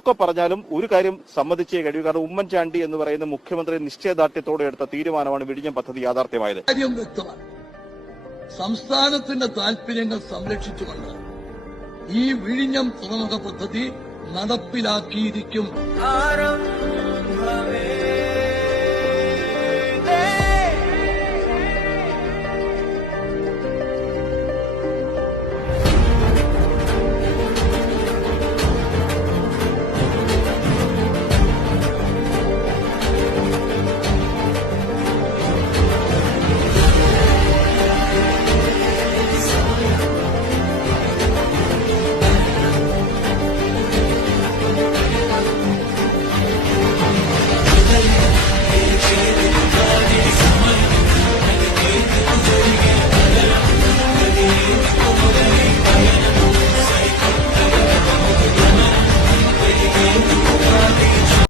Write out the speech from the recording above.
ഒക്കെ പറഞ്ഞാലും ഒരു കാര്യം സമ്മതിച്ചേ കഴിയൂ. കാരണം ഉമ്മൻചാണ്ടി എന്ന് പറയുന്ന മുഖ്യമന്ത്രി നിശ്ചയദാർഢ്യത്തോടെ എടുത്ത തീരുമാനമാണ് വിഴിഞ്ഞം പദ്ധതി യാഥാർത്ഥ്യമായത്. കാര്യം വ്യക്തമാണ്. സംസ്ഥാനത്തിന്റെ താൽപര്യങ്ങൾ സംരക്ഷിച്ചുകൊണ്ട് ഈ വിഴിഞ്ഞം തുറമുഖ പദ്ധതി നടപ്പിലാക്കിയിരിക്കും.